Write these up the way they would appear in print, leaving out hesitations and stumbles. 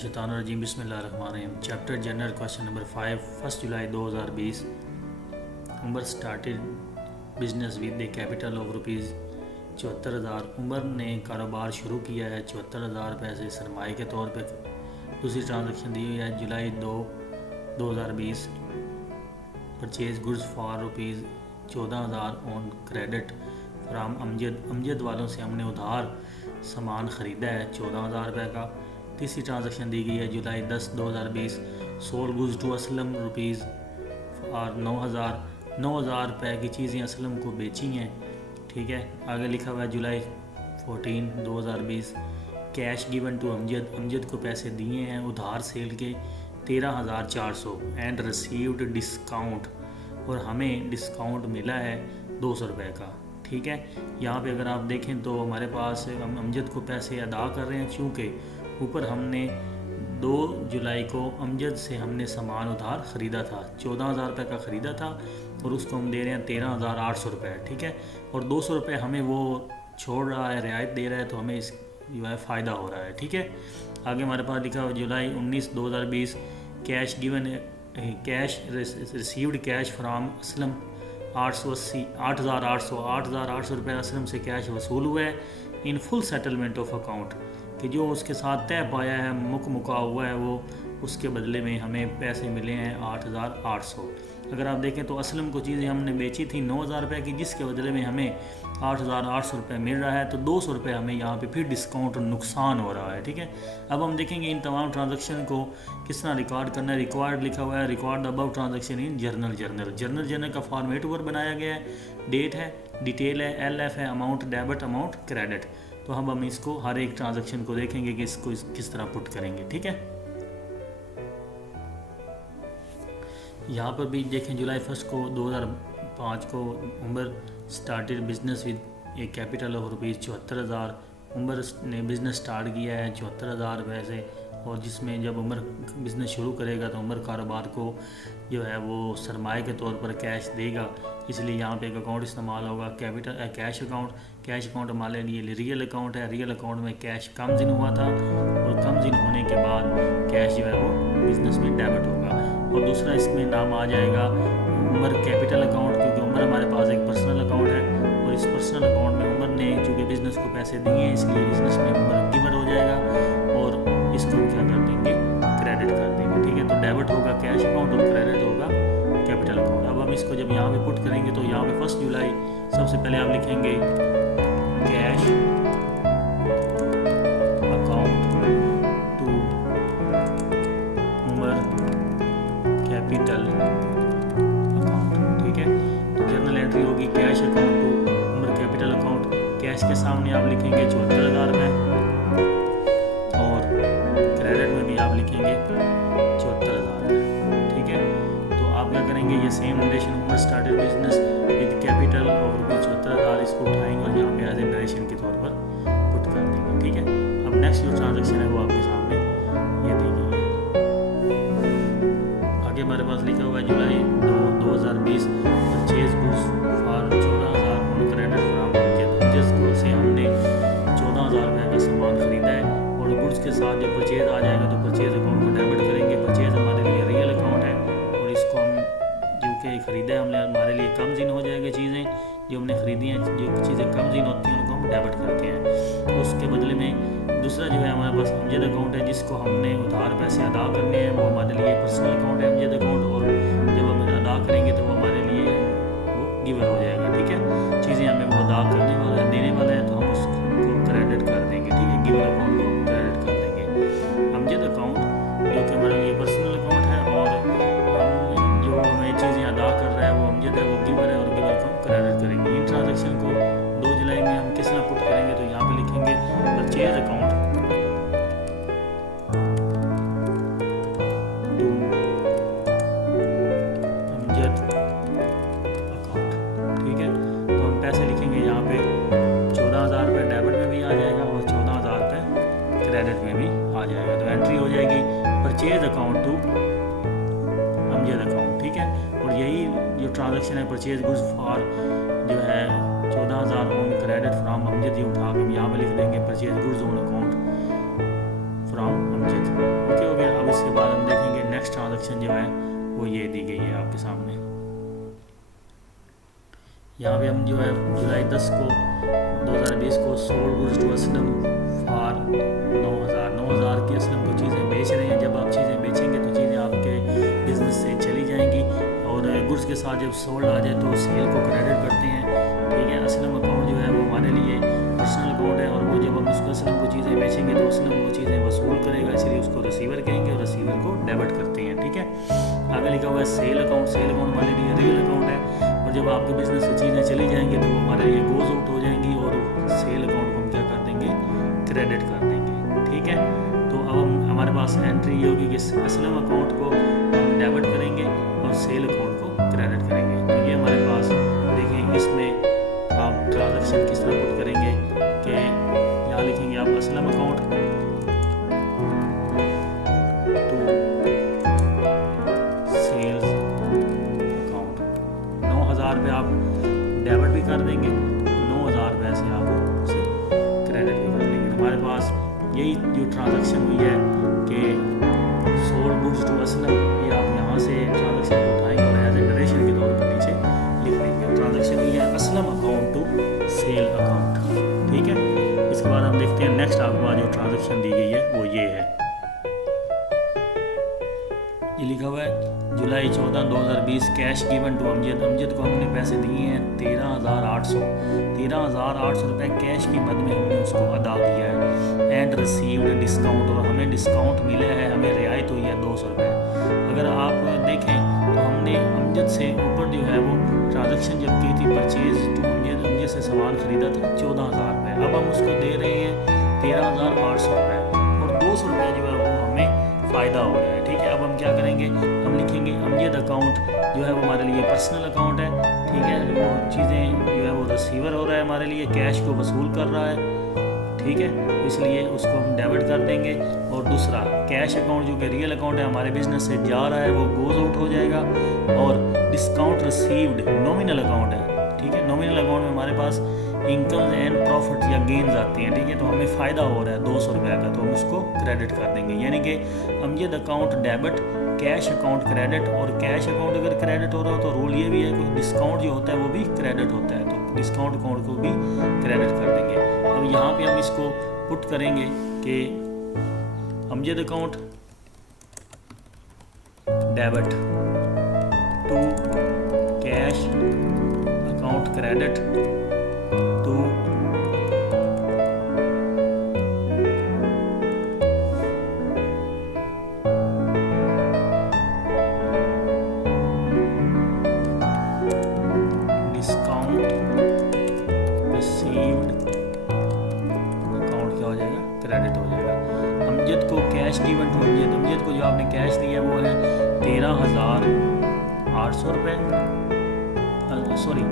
मिनशैतानिर्रजीम बिस्मिल्लाहिर्रहमानिर्रहीम। Chapter general question number 5 1 July 2020। Umar started business with the capital of rupees 74,000। Umar ने कारोबार शुरू किया है 74,000 रुपये से सरमाए के तौर पे। दूसरी ट्रांजैक्शन दी हुई है जुलाई 2020। Purchase goods for rupees 14,000 on credit from Amjad वालों से हमने उधार सामान ख़रीदा है 14,000 रुपये का। तीसरी ट्रांजैक्शन दी गई है July 10, 2020। Sold goods to Aslam rupees और 9,000 रुपये की चीज़ें असलम को बेची हैं। ठीक है, आगे लिखा हुआ है July 14, 2020। Cash given to Amjad को पैसे दिए हैं उधार सेल के 13,400 एंड रिसीव्ड डिस्काउंट, और हमें डिस्काउंट मिला है 200 रुपये का। ठीक है, यहाँ पे अगर आप देखें तो हमारे पास हम अमजद को पैसे अदा कर रहे हैं, चूँकि ऊपर हमने 2 जुलाई को अमजद से हमने सामान उधार ख़रीदा था 14,000 रुपये का ख़रीदा था, और उसको हम दे रहे हैं 13,800 रुपये। ठीक है, और 200 रुपये हमें वो छोड़ रहा है, रियायत दे रहा है, तो हमें इस जो है फ़ायदा हो रहा है। ठीक है, आगे हमारे पास लिखा हुआ जुलाई 19, 2020। Cash given cash received cash from Aslam 8,800 रुपये असलम से कैश वसूल हुआ है in full settlement of account, कि जो उसके साथ तय पाया है मुका हुआ है वो, उसके बदले में हमें पैसे मिले हैं 8,800। अगर आप देखें तो असलम को चीज़ें हमने बेची थी 9,000 रुपये की, जिसके बदले में हमें 8,800 रुपये मिल रहा है, तो 200 रुपये हमें यहाँ पे फिर डिस्काउंट और नुकसान हो रहा है। ठीक है, अब हम देखेंगे इन तमाम ट्रांजैक्शन को किस तरह रिकॉर्ड करना है। रिकॉर्ड लिखा हुआ है record above transaction in journal का फॉर्मेट ऊपर बनाया गया है, डेट है, डिटेल है, LF है, अमाउंट डेबिट, अमाउंट क्रेडिट। तो हम इसको हर एक ट्रांजैक्शन को देखेंगे कि इसको किस तरह पुट करेंगे। ठीक है, यहाँ पर भी देखें जुलाई 1 को 2005 को Umar started business with a capital of rupees 74,000। Umar ने बिज़नेस स्टार्ट किया है 74,000 रुपये से, और जिसमें जब उमर बिज़नेस शुरू करेगा तो उमर कारोबार को जो है वो सरमाए के तौर पर कैश देगा, इसलिए यहाँ पे एक अकाउंट इस्तेमाल होगा कैश अकाउंट। कैश अकाउंट हमारे लिए रियल अकाउंट है। रियल अकाउंट में कैश कम्स इन हुआ था, और कम्स इन होने के बाद कैश जो है वो बिज़नेस में डेबिट होगा। और दूसरा इसमें नाम आ जाएगा उमर कैपिटल अकाउंट, क्योंकि उमर हमारे पास एक पर्सनल अकाउंट है, और इस पर्सनल अकाउंट में उमर ने चूँकि बिज़नेस को पैसे दिए हैं, इसलिए बिज़नेस में उमर गिवर हो जाएगा, और इसको हम क्या कर देंगे, क्रेडिट कर देंगे। ठीक है, तो डेबिट होगा कैश अकाउंट और क्रेडिट होगा कैपिटल अकाउंट। अब हम इसको जब यहाँ पे पुट करेंगे तो यहाँ पे 1 जुलाई सबसे पहले आप लिखेंगे cash account to Umar capital account. ठीक है, तो जर्नल एंट्री होगी cash account to Umar capital account. Cash के सामने आप लिखेंगे 74,000 रुपये, और क्रेडिट में भी आप लिखेंगे 74,000 रुपये। ठीक है, तो आप क्या करेंगे, ये same narration Umar started business with capital और रुपये 74,000 इसको उठाएंगे और यहाँ पे एज ए नरेशन के तौर पर पुट कर देंगे। ठीक है, अब नेक्स्ट जो ट्रांजेक्शन है वो आपके सामने ये दी गई है। आगे हमारे पास लिखा हुआ है जुलाई 2020 purchase goods for 14,000 on credit from जिस गुड्स से हमने 14,000 रुपये का सामान खरीदा है, और गुड्स के साथ जब परचेज आ जाएगा तो परचेज अकाउंट को डेबिट करेंगे। परचेज हमारे लिए रियल अकाउंट है, और इसको हम जो कि ख़रीदा है हमने हमारे लिए कम्स इन हो जाएगी चीज़ें जो हमने ख़रीदी हैं, जो चीज़ें कम्स इन होती हैं उनको हम डेबिट करते हैं। उसके बदले में दूसरा जो है हमारे पास अमजद अकाउंट है, जिसको हमने उधार पैसे अदा करने हैं, वो हमारे लिए पर्सनल अकाउंट है अमजद अकाउंट, और जब हम अदा करेंगे तो वो हमारे लिए वो गिवर हो जाएगा। ठीक है, चीज़ें हमें वो अदा करने वाला है, देने वाला है, तो हम उसको क्रेडिट कर देंगे। ठीक है, गिवर अकाउंट को क्रेडिट कर देंगे। अमजद अकाउंट जो कि हमारे लिए पर्सनल अकाउंट है, और हम जो हमें चीज़ें अदा कर रहा है वो अमजद है, वो गिवर है, और गिवर को हम क्रेडिट करेंगे। इन ट्रांजेक्शन को 2 जुलाई में हम किस तरह पुट करेंगे, तो यहाँ पे लिखेंगे purchase account to Amjad account. ठीक है, तो हम पैसे लिखेंगे यहाँ पे 14,000 रुपये डेबिट में भी आ जाएगा, और 14,000 रुपये क्रेडिट में भी आ जाएगा। तो एंट्री हो जाएगी purchase account to Amjad account. ठीक है, और यही जो ट्रांजैक्शन है परचेज गुड्स फॉर जो है 14,000 ऑन क्रेडिट फ्राम अमजद, ये उठा के हम यहाँ पे लिख देंगे purchase goods on account from Amjad. Next transaction जो है वो ये दी गई है आपके सामने। यहाँ पे हम जो है जुलाई 10 को 2020 को sold goods to Aslam for 9,000 की असलम को चीज़ें बेच रहे हैं। जब आप चीज़ें बेचेंगे तो चीज़ें आपके बिजनेस से चली जाएंगी और गुड्स के साथ जब सोल्ड आ जाए तो सेल को क्रेडिट करते हैं, ठीक है। असलम अकाउंट जो है वो हमारे लिए पर्सनल अकाउंट है और वो जब हम उसको असलम को चीज़ें बेचेंगे तो असलम वो चीज़ें वसूल करेगा, इसलिए उसको रिसीवर कहेंगे और रिसीवर को डेबिट करते हैं, ठीक है। आगे लिखा हुआ है सेल अकाउंट। सेल अकाउंट हमारे लिए रियल अकाउंट है और जब आपके बिजनेस से चीज़ें चली जाएंगी तो वो हमारे लिए गोज आउट हो जाएंगी और सेल अकाउंट को हम क्या कर देंगे, क्रेडिट कर देंगे, ठीक है। तो अब हम हमारे पास एंट्री ये होगी कि असलम अकाउंट को हम डेबिट करेंगे और सेल अकाउंट को क्रेडिट करेंगे। तो ये हमारे पास देखें, इसमें आप ट्रांजेक्शन किस तरह पुट करेंगे कि यहाँ लिखेंगे आप Aslam account to sales account. 9,000 रुपये आप डेबिट भी कर देंगे, 9,000 रुपये से आप उसे क्रेडिट भी कर देंगे। हमारे पास यही जो ट्रांजैक्शन हुई है कि सोल्ड गुड्स टू असलम, ये आप यहाँ से ट्रांजैक्शन को उठाएंगे और एज ए नरेशन के तौर पर नीचे लिख देंगे। ट्रांजैक्शन हुई है Aslam account to sale account, ठीक है। इसके बाद हम देखते हैं नेक्स्ट आपके पास जो ट्रांजैक्शन दी गई है वो ये है। ये लिखा हुआ है July 14, 2020 cash given to Amjad. Amjad को हमने पैसे दिए हैं 13,800 रुपये कैश की मद में हमने उसको अदा किया है। एंड रिसीव्ड डिस्काउंट, और हमें डिस्काउंट मिला है, हमें रियायत हुई है 200 रुपये। अगर आप देखें तो हमने अमजद से ऊपर जो है वो ट्रांजैक्शन जब की थी परचेज टू अमजद से सामान खरीदा था 14,000 रुपये। अब हम उसको दे रहे हैं 13,800 रुपये और 200 रुपये जो है वो हमें फ़ायदा हो रहा है, ठीक है। अब हम क्या करेंगे, हम लिखेंगे अमजद अकाउंट जो है वो हमारे लिए पर्सनल अकाउंट है, ठीक है। वो चीज़ें जो है वो रिसीवर हो रहा है, हमारे लिए कैश को वसूल कर रहा है, ठीक है। तो इसलिए उसको हम डेबिट कर देंगे। और दूसरा कैश अकाउंट जो कि रियल अकाउंट है, हमारे बिजनेस से जा रहा है, वो गोज आउट हो जाएगा। और डिस्काउंट रिसीव्ड नॉमिनल अकाउंट है, ठीक है। नॉमिनल अकाउंट में हमारे पास इनकम एंड प्रॉफिट या गेन्स आते हैं, ठीक है। तो हमें फ़ायदा हो रहा है 200 रुपये का, तो हम उसको क्रेडिट कर देंगे। यानी कि Amjad account debit, cash account credit. और कैश अकाउंट अगर क्रेडिट हो रहा हो तो रूल ये भी है कि डिस्काउंट जो होता है वो भी क्रेडिट होता है, तो डिस्काउंट अकाउंट को भी क्रेडिट कर देंगे। अब यहाँ पे हम इसको पुट करेंगे कि Amjad account debit to cash account credit to discount received account क्या हो जाएगा, क्रेडिट हो जाएगा। अमजद को cash given to Amjad, Amjad को जो आपने कैश दिया वो है 13,800 रुपये, सॉरी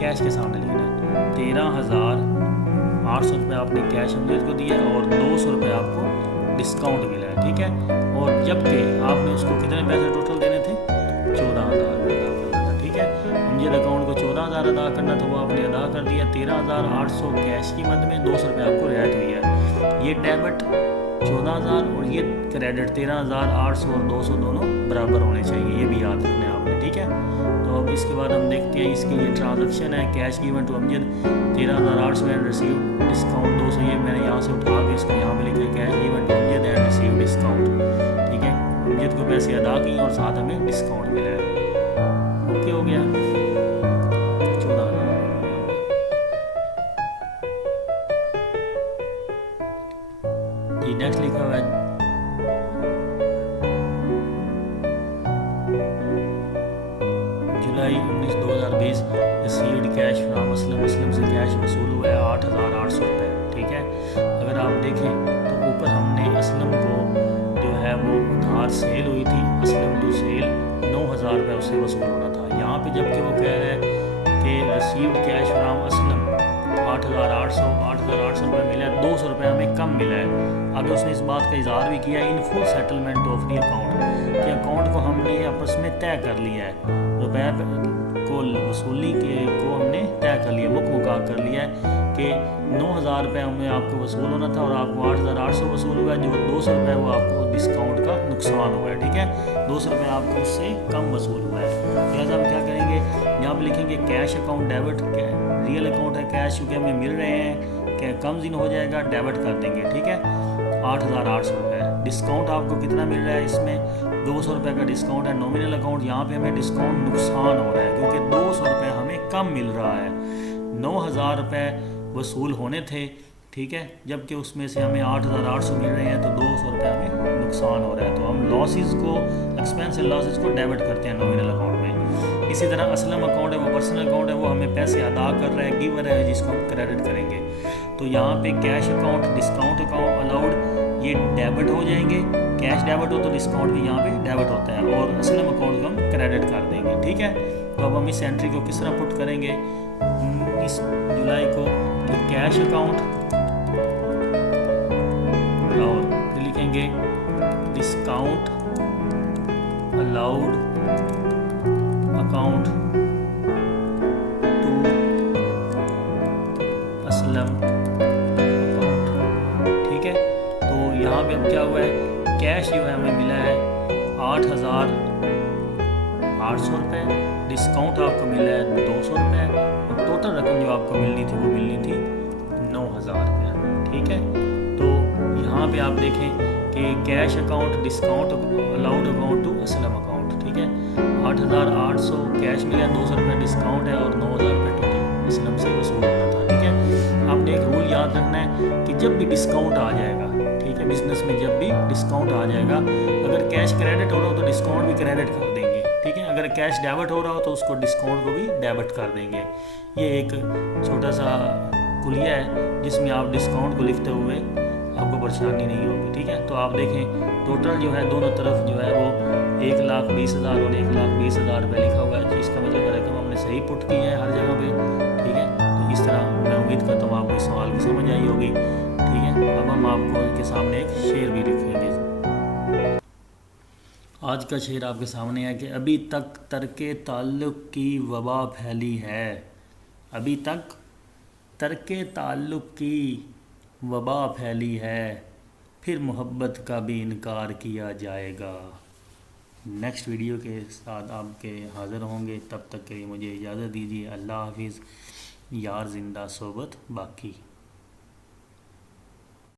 कैश के सामने लिखना है 13,800 रुपये आपने कैश अमजद को दिया और 200 रुपये आपको डिस्काउंट मिला है, ठीक है। और जबकि आपने उसको कितने पैसे टोटल देने थे, 14,000 रुपये अदा करना था, ठीक है। अमजद अकाउंट को 14,000 अदा करना था, वो आपने अदा कर दिया। 13,800 कैश की मद में 200 रुपये आपको रियायत हुई है। ये डेबिट 14,000 और ये क्रेडिट 13,800 और 200 दोनों बराबर होने चाहिए, ये भी याद रखना है आपने, ठीक है। तो अब इसके बाद हम देखते हैं इसके लिए ट्रांजैक्शन है cash given to Amjad 13,800 and receive discount 200। ये मैंने यहाँ से उठा के इसको यहाँ पे लिखा cash given to Amjad and receive discount, ठीक है। अमजद को पैसे अदा किए और साथ हमें डिस्काउंट मिला है, ओके हो गया। 14,000 जी। नेक्स्ट लिखा हुआ है जुलाई 19, 2020 received cash from Aslam, Aslam से कैश वसूल हुआ है 8,800 रुपये, ठीक है। अगर आप देखें तो ऊपर हमने असलम को जो है वो उधार सेल हुई थी, असलम टू सेल 9,000 रुपये उससे वसूल होना था। यहाँ पे जबकि वो कह रहा है कि रिसीव्ड कैश फ्राम असलम, 8,800 रुपये मिला है, 200 रुपये हमें कम मिला है। आगे उसने इस बात का इजहार भी किया in full settlement of the account, कि अकाउंट को हमने आपस में तय कर लिया है, रुपये को वसूली को हमने तय कर लिया, मुका कर लिया है कि 9,000 रुपये हमें आपको वसूल होना था और आपको 8,800 वसूल हुआ है, जो 200 रुपये वो आपको डिस्काउंट का नुकसान हुआ है, ठीक है, 200 रुपये आपको उससे कम वसूल हुआ है। लिहाजा हम क्या करेंगे, यहाँ पे लिखेंगे cash account debit, real account है कैश क्योंकि हमें मिल रहे हैं, क्या कम दिन हो जाएगा, डेबिट कर देंगे, ठीक है, 8,800 रुपये। डिस्काउंट आपको कितना मिल रहा है, इसमें 200 रुपये का डिस्काउंट है, नॉमिनल अकाउंट, यहाँ पे हमें डिस्काउंट नुकसान हो रहा है क्योंकि 200 रुपये हमें कम मिल रहा है, 9,000 रुपये वसूल होने थे, ठीक है, जबकि उसमें से हमें 8,800 मिल रहे हैं, तो 200 रुपये हमें नुकसान हो रहा है, तो हम लॉसेस को, एक्सपेंस एंड लॉसेस को डेबिट करते हैं नॉमिनल अकाउंट में। इसी तरह असलम अकाउंट है, वो पर्सनल अकाउंट है, वो हमें पैसे अदा कर रहा है, गिवर है, जिसको हम क्रेडिट करेंगे। तो यहाँ पे cash account, discount account allowed, ये डेबिट हो जाएंगे, कैश डेबिट हो तो डिस्काउंट भी यहाँ पे डेबिट होता है, और असलम अकाउंट को हम क्रेडिट कर देंगे, ठीक है। तो अब हम इस एंट्री को किस तरह पुट करेंगे, 19 जुलाई को कैश अकाउंट, और फिर लिखेंगे discount allowed account to Aslam account, ठीक है। तो यहाँ पे अब क्या हुआ है, कैश जो है हमें मिला है 8,800 रुपये, डिस्काउंट आपको मिला है 200 रुपये, और टोटल रकम जो आपको मिलनी थी वो मिलनी थी 9,000 रुपये, ठीक है। तो यहाँ पे आप देखें कि cash account, discount allowed account to Aslam account, ठीक है, 8,800 कैश मिला, 200 रुपये डिस्काउंट है, और 9,000 रुपये टोटल असलम से वसूल होना था, ठीक है। आपने एक रूल याद रखना है कि जब भी डिस्काउंट आ जाएगा, ठीक है, बिजनेस में जब भी डिस्काउंट आ जाएगा, अगर कैश क्रेडिट हो रहा हो तो डिस्काउंट भी क्रेडिट कर देंगे, ठीक है, अगर कैश डेबिट हो रहा हो तो उसको डिस्काउंट को भी डेबिट कर देंगे। ये एक छोटा सा कुलिया है जिसमें आप डिस्काउंट को लिखते हुए आपको परेशानी नहीं होगी, ठीक है। तो आप देखें टोटल जो है दोनों तरफ जो है वो 1,20,000 और 1,20,000 रुपये लिखा हुआ है, जिसका मतलब रकम हमने सही पुट की है हर जगह पे, ठीक है। तो इस तरह मैं उम्मीद करता हूँ आपको इस सवाल की समझ आई होगी, ठीक है। अब हम आपको के सामने एक शेर भी लिखेंगे। आज का शेर आपके सामने है कि अभी तक तर्के ताल्लुक़ की वबा फैली है, अभी तक तर्के ताल्लुक़ की वबा फैली है, फिर मोहब्बत का भी इनकार किया जाएगा। नेक्स्ट वीडियो के साथ आपके हाज़िर होंगे, तब तक के लिए मुझे इजाज़त दीजिए। अल्लाह हाफिज़। यार ज़िंदा सोबत बाकी।